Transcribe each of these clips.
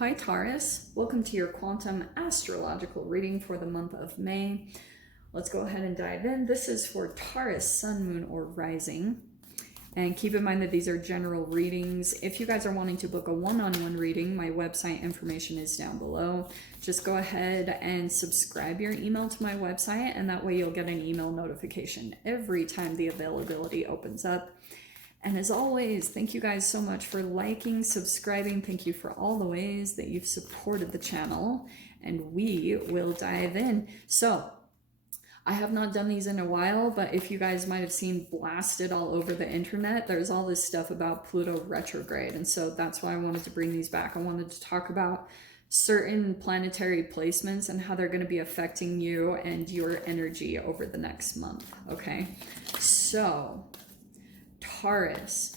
Hi Taurus, welcome to your quantum astrological reading for the month of May. Let's go ahead and dive in. This is for Taurus, Sun, Moon, or Rising. And keep in mind that these are general readings. If you guys are wanting to book a one-on-one reading, my website information is down below. Just go ahead and subscribe your email to my website, and that way you'll get an email notification every time the availability opens up. And as always, thank you guys so much for liking, subscribing. Thank you for all the ways that you've supported the channel, and we will dive in. So I have not done these in a while, but if you guys might have seen blasted all over the internet, there's all this stuff about Pluto Retrograde. And so that's why I wanted to bring these back. I wanted to talk about certain planetary placements and how they're going to be affecting you and your energy over the next month. Okay, so Taurus,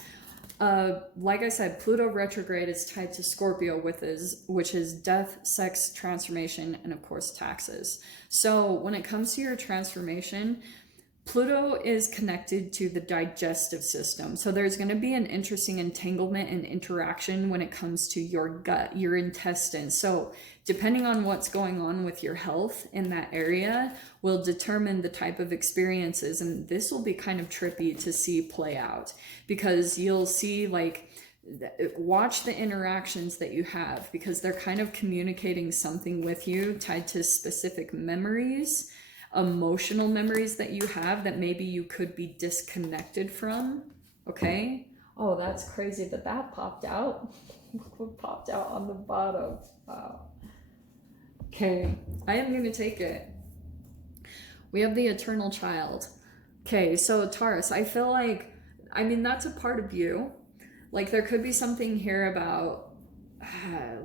like I said, Pluto retrograde is tied to Scorpio, which is death, sex, transformation, and of course taxes. So when it comes to your transformation, Pluto is connected to the digestive system. So there's going to be an interesting entanglement and interaction when it comes to your gut, your intestines. So depending on what's going on with your health in that area will determine the type of experiences. And this will be kind of trippy to see play out, because you'll see, like, watch the interactions that you have, because they're kind of communicating something with you tied to specific memories, emotional memories that you have that maybe you could be disconnected from. Okay. Oh, that's crazy that popped out. Popped out on the bottom. Wow. Okay, I am going to take it. We have the eternal child. Okay, so Taurus, I feel like, I mean, that's a part of you. Like, there could be something here about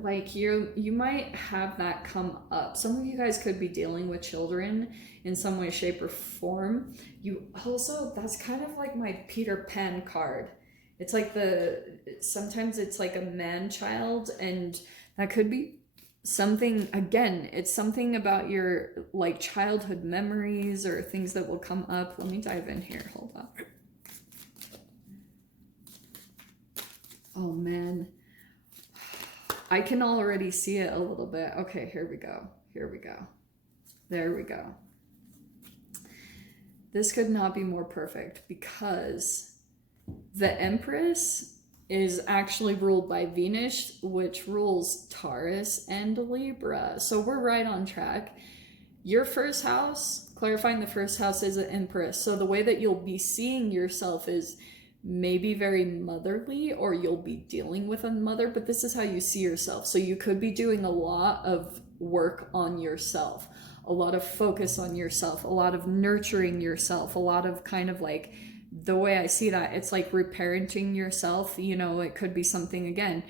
like you might have that come up. Some of you guys could be dealing with children in some way, shape, or form. You also, that's kind of like my Peter Pan card. It's like sometimes it's like a man child, and that could be something, again, it's something about your like childhood memories or things that will come up. Let me dive in here. Hold on. Oh man, I can already see it a little bit. Okay, here we go. Here we go. There we go. This could not be more perfect, because the Empress is actually ruled by Venus, which rules Taurus and Libra. So we're right on track. Your first house, clarifying the first house, is an Empress. So the way that you'll be seeing yourself is maybe very motherly, or you'll be dealing with a mother, but this is how you see yourself. So you could be doing a lot of work on yourself, a lot of focus on yourself, a lot of nurturing yourself, a lot of kind of like, the way I see that, it's like reparenting yourself. You know, it could be something, again,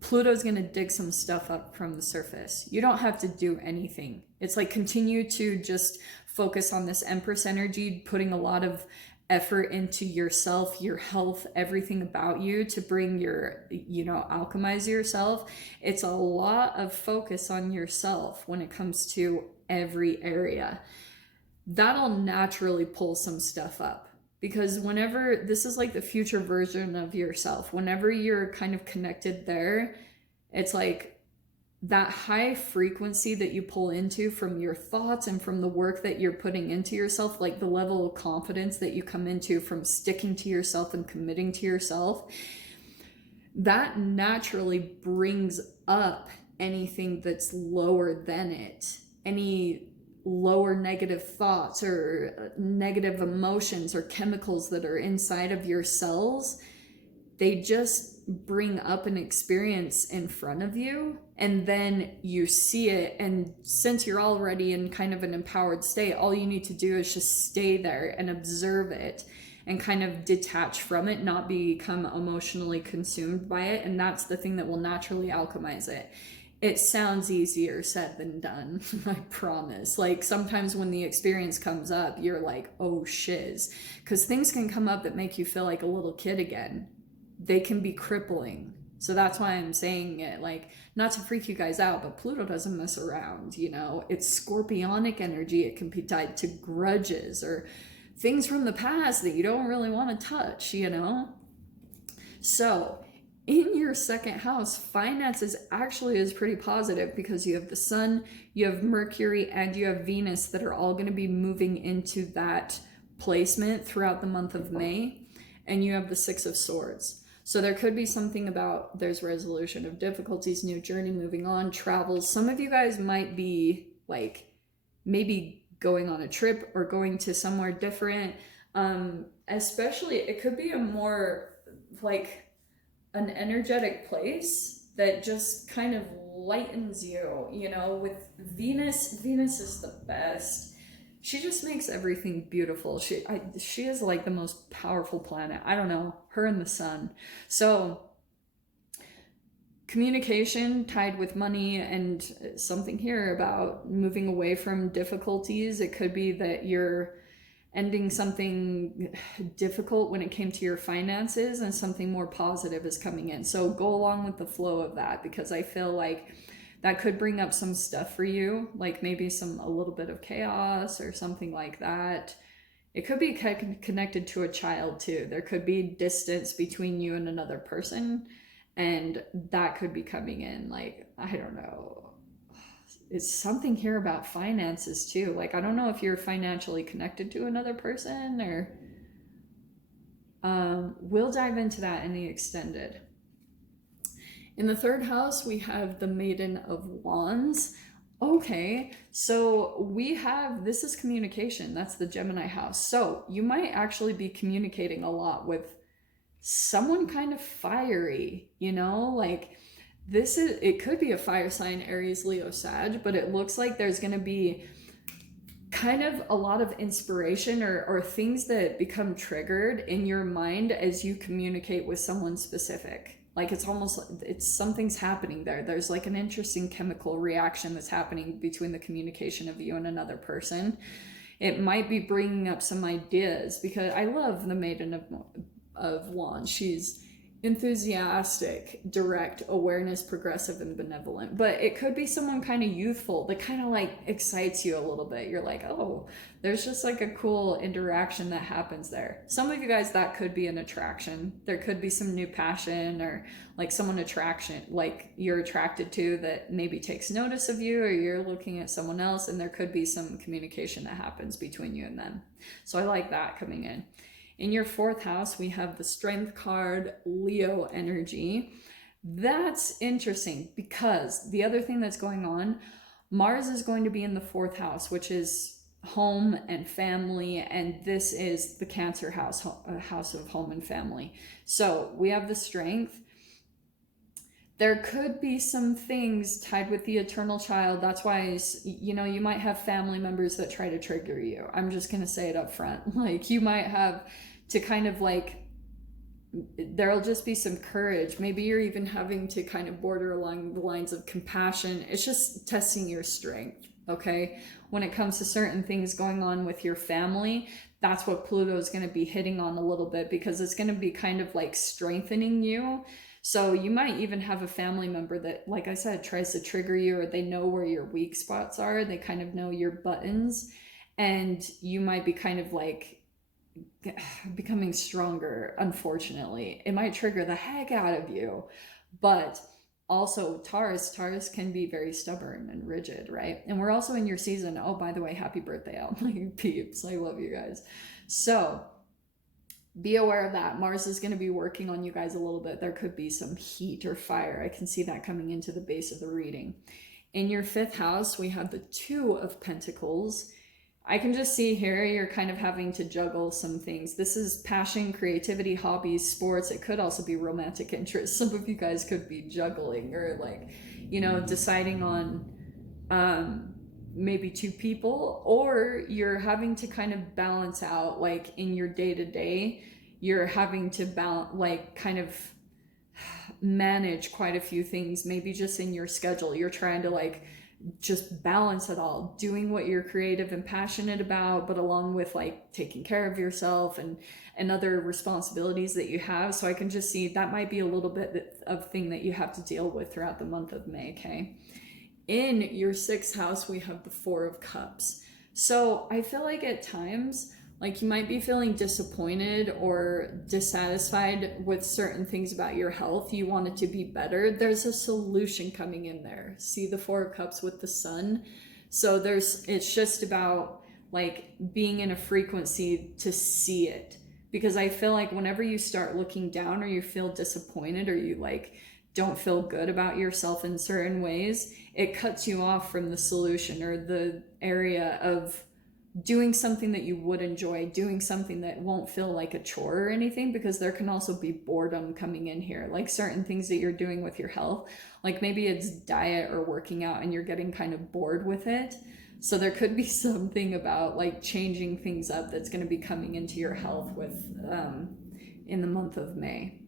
Pluto's going to dig some stuff up from the surface. You don't have to do anything. It's like, continue to just focus on this Empress energy, putting a lot of effort into yourself, your health, everything about you to bring your, you know, alchemize yourself. It's a lot of focus on yourself when it comes to every area. That'll naturally pull some stuff up, because whenever, this is like the future version of yourself, whenever you're kind of connected there, it's like that high frequency that you pull into from your thoughts and from the work that you're putting into yourself, like the level of confidence that you come into from sticking to yourself and committing to yourself, that naturally brings up anything that's lower than it. Any lower negative thoughts or negative emotions or chemicals that are inside of your cells, they just bring up an experience in front of you, and then you see it. And since you're already in kind of an empowered state, all you need to do is just stay there and observe it and kind of detach from it, not become emotionally consumed by it. And that's the thing that will naturally alchemize it. It sounds easier said than done, I promise. Like, sometimes when the experience comes up, you're like, oh shiz, because things can come up that make you feel like a little kid again. They can be crippling. So that's why I'm saying it, like, not to freak you guys out, but Pluto doesn't mess around, you know. It's scorpionic energy. It can be tied to grudges or things from the past that you don't really want to touch, you know. So in your second house, finances actually is pretty positive because you have the sun, you have Mercury, and you have Venus that are all going to be moving into that placement throughout the month of May. And you have the Six of Swords. So there could be something about there's resolution of difficulties, new journey, moving on, travels. Some of you guys might be like maybe going on a trip or going to somewhere different. Especially it could be a more like an energetic place that just kind of lightens you, you know, with Venus. Venus is the best. She just makes everything beautiful. She is like the most powerful planet. I don't know, her and the sun. So communication tied with money, and something here about moving away from difficulties. It could be that you're ending something difficult when it came to your finances and something more positive is coming in. So go along with the flow of that, because I feel like that could bring up some stuff for you, like maybe a little bit of chaos or something like that. It could be connected to a child too. There could be distance between you and another person, and that could be coming in. Like, I don't know. It's something here about finances too. Like, I don't know if you're financially connected to another person, or we'll dive into that in the extended. In the third house, we have the Maiden of Wands. Okay, so this is communication. That's the Gemini house. So you might actually be communicating a lot with someone kind of fiery, you know, like it could be a fire sign, Aries, Leo, Sag, but it looks like there's going to be kind of a lot of inspiration or things that become triggered in your mind as you communicate with someone specific. Like it's something's happening there. There's like an interesting chemical reaction that's happening between the communication of you and another person. It might be bringing up some ideas, because I love the Maiden of Wands. She's enthusiastic, direct, awareness, progressive, and benevolent. But it could be someone kind of youthful that kind of like excites you a little bit. You're like, oh, there's just like a cool interaction that happens there. Some of you guys, that could be an attraction. There could be some new passion, or like like you're attracted to that maybe takes notice of you, or you're looking at someone else, and there could be some communication that happens between you and them. So I like that coming in. In your fourth house, we have the Strength card, Leo energy. That's interesting, because the other thing that's going on, Mars is going to be in the fourth house, which is home and family, and this is the Cancer house, house of home and family. So we have the Strength. There could be some things tied with the eternal child. That's why, you know, you might have family members that try to trigger you. I'm just going to say it up front. Like, you might have to kind of like, there'll just be some courage. Maybe you're even having to kind of border along the lines of compassion. It's just testing your strength, okay? When it comes to certain things going on with your family, that's what Pluto is going to be hitting on a little bit, because it's going to be kind of like strengthening you. So you might even have a family member that, like I said, tries to trigger you, or they know where your weak spots are. They kind of know your buttons, and you might be kind of like becoming stronger. Unfortunately, it might trigger the heck out of you. But also Taurus can be very stubborn and rigid, right? And we're also in your season. Oh, by the way, happy birthday, all my peeps. I love you guys. So be aware of that. Mars is going to be working on you guys a little bit. There could be some heat or fire. I can see that coming into the base of the reading. In your fifth house, we have the Two of Pentacles. I can just see here you're kind of having to juggle some things. This is passion, creativity, hobbies, sports. It could also be romantic interests. Some of you guys could be juggling, or like, you know, deciding on maybe two people, or you're having to kind of balance out, like in your day-to-day, you're having to balance, like kind of manage quite a few things. Maybe just in your schedule, you're trying to like just balance it all, doing what you're creative and passionate about, but along with like taking care of yourself and other responsibilities that you have. So I can just see that might be a little bit of thing that you have to deal with throughout the month of May, okay? In your sixth house, we have the Four of Cups. So I feel like at times Like you might be feeling disappointed or dissatisfied with certain things about your health. You want it to be better. There's a solution coming in there. See the Four of Cups with the Sun? So it's just about like being in a frequency to see it. Because I feel like whenever you start looking down or you feel disappointed or you like don't feel good about yourself in certain ways, it cuts you off from the solution or the area of doing something that you would enjoy, doing something that won't feel like a chore or anything, because there can also be boredom coming in here, like certain things that you're doing with your health. Like maybe it's diet or working out and you're getting kind of bored with it. So there could be something about like changing things up that's going to be coming into your health with in the month of May.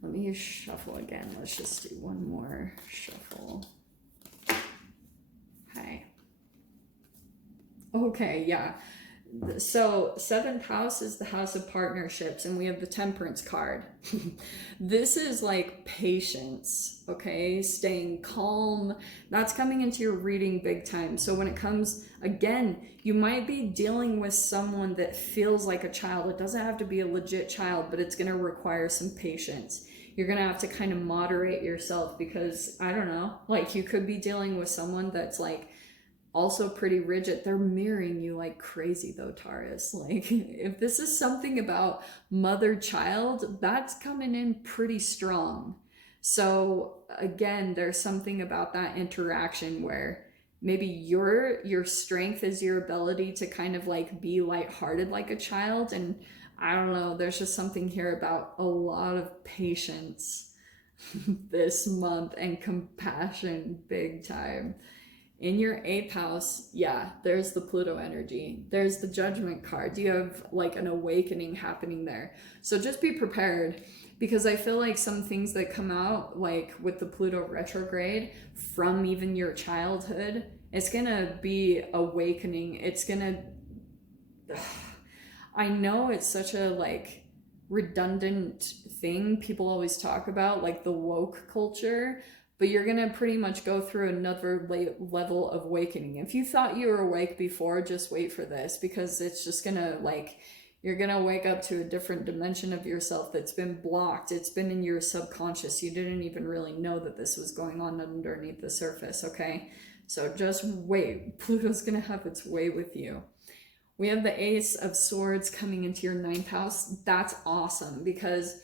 Let me shuffle again. Let's just do one more shuffle. Hi. Okay, yeah. So 7th house is the house of partnerships, and we have the Temperance card. This is like patience, okay? Staying calm. That's coming into your reading big time. So when it comes, again, you might be dealing with someone that feels like a child. It doesn't have to be a legit child, but it's going to require some patience. You're going to have to kind of moderate yourself because, I don't know, like you could be dealing with someone that's like also pretty rigid. They're mirroring you like crazy though, Taurus. Like if this is something about mother-child, that's coming in pretty strong. So again, there's something about that interaction where maybe your strength is your ability to kind of like be lighthearted like a child. And I don't know, there's just something here about a lot of patience this month and compassion big time. In your 8th house, yeah, there's the Pluto energy. There's the Judgment card. You have like an awakening happening there. So just be prepared, because I feel like some things that come out like with the Pluto retrograde from even your childhood, it's gonna be awakening. It's gonna, I know it's such a like redundant thing people always talk about, like the woke culture, but you're going to pretty much go through another level of awakening. If you thought you were awake before, just wait for this, because it's just going to like, you're going to wake up to a different dimension of yourself that's been blocked. It's been in your subconscious. You didn't even really know that this was going on underneath the surface, okay? So just wait. Pluto's going to have its way with you. We have the Ace of Swords coming into your 9th house. That's awesome, because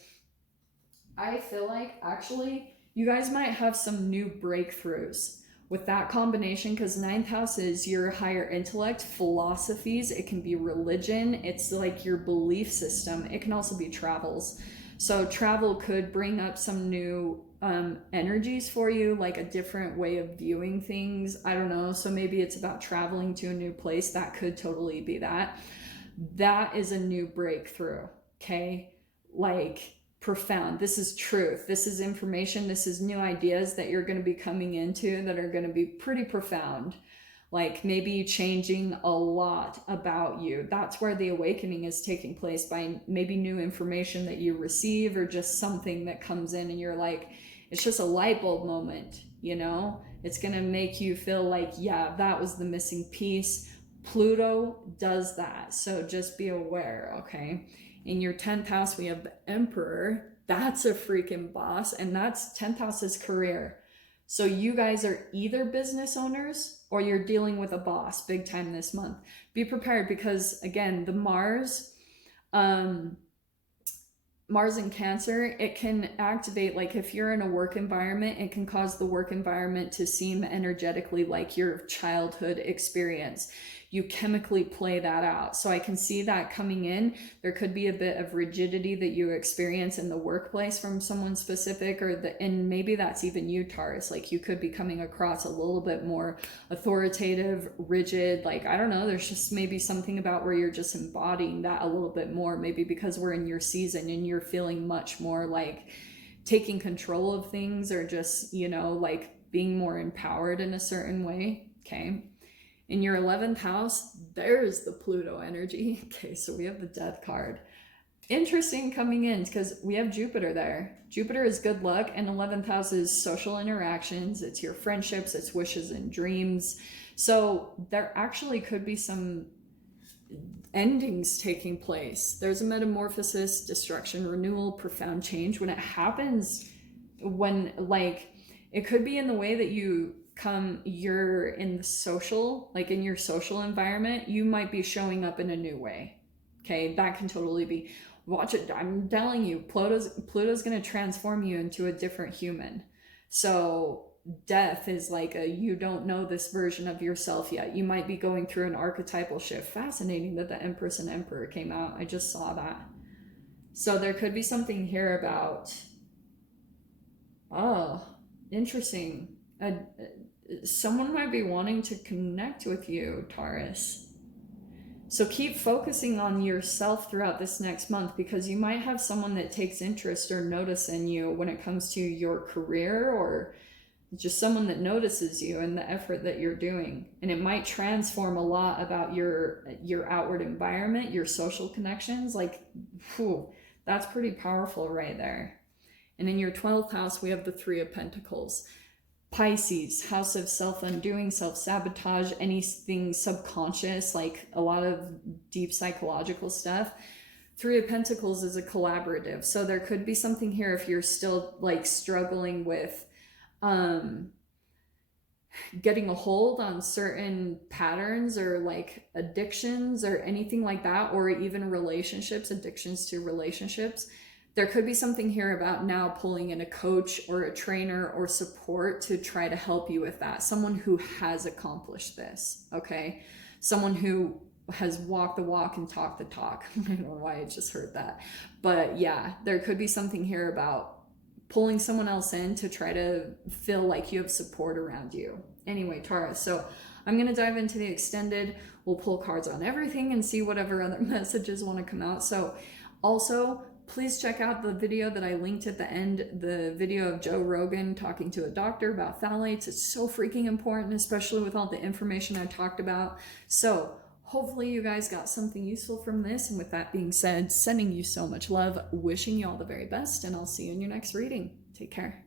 I feel like actually you guys might have some new breakthroughs with that combination, because 9th house is your higher intellect, philosophies. It can be religion. It's like your belief system. It can also be travels. So travel could bring up some new energies for you, like a different way of viewing things. I don't know. So maybe it's about traveling to a new place. That could totally be that. That is a new breakthrough, okay? Like profound. This is truth. This is information. This is new ideas that you're going to be coming into that are going to be pretty profound. Like maybe changing a lot about you. That's where the awakening is taking place, by maybe new information that you receive, or just something that comes in and you're like, it's just a light bulb moment, you know? It's going to make you feel like, yeah, that was the missing piece. Pluto does that. So just be aware, okay? In your 10th house, we have the Emperor. That's a freaking boss. And that's 10th house is career. So you guys are either business owners or you're dealing with a boss big time this month. Be prepared, because again, the Mars in Cancer, it can activate, like if you're in a work environment, it can cause the work environment to seem energetically like your childhood experience. You chemically play that out. So I can see that coming in. There could be a bit of rigidity that you experience in the workplace from someone specific, and maybe that's even you, Taurus. Like you could be coming across a little bit more authoritative, rigid. Like, I don't know, there's just maybe something about where you're just embodying that a little bit more, maybe because we're in your season and you're feeling much more like taking control of things, or just, you know, like being more empowered in a certain way, okay? In your 11th house, there's the Pluto energy. Okay, so we have the Death card. Interesting coming in, because we have Jupiter there. Jupiter is good luck, and 11th house is social interactions. It's your friendships, it's wishes and dreams. So there actually could be some endings taking place. There's a metamorphosis, destruction, renewal, profound change. When it happens, when like, it could be in the way that you're in the social, like in your social environment, you might be showing up in a new way. Okay, that can totally be. Watch it. I'm telling you, Pluto's going to transform you into a different human. So death is like you don't know this version of yourself yet. You might be going through an archetypal shift. Fascinating that the Empress and Emperor came out. I just saw that. So there could be something here about, oh, interesting. Someone might be wanting to connect with you, Taurus. So keep focusing on yourself throughout this next month, because you might have someone that takes interest or notice in you when it comes to your career, or just someone that notices you and the effort that you're doing. And it might transform a lot about your outward environment, your social connections. Like, whew, that's pretty powerful right there. And in your 12th house, we have the Three of Pentacles. Pisces, house of self-undoing, self-sabotage, anything subconscious, like a lot of deep psychological stuff. Three of Pentacles is a collaborative. So there could be something here if you're still like struggling with getting a hold on certain patterns or like addictions or anything like that, or even relationships, addictions to relationships. There could be something here about now pulling in a coach or a trainer or support to try to help you with that. Someone who has accomplished this, okay? Someone who has walked the walk and talked the talk. I don't know why I just heard that. But yeah, there could be something here about pulling someone else in to try to feel like you have support around you. Anyway, Taurus, so I'm going to dive into the extended. We'll pull cards on everything and see whatever other messages want to come out. So also, please check out the video that I linked at the end, the video of Joe Rogan talking to a doctor about phthalates. It's so freaking important, especially with all the information I talked about. So hopefully you guys got something useful from this. And with that being said, sending you so much love, wishing you all the very best, and I'll see you in your next reading. Take care.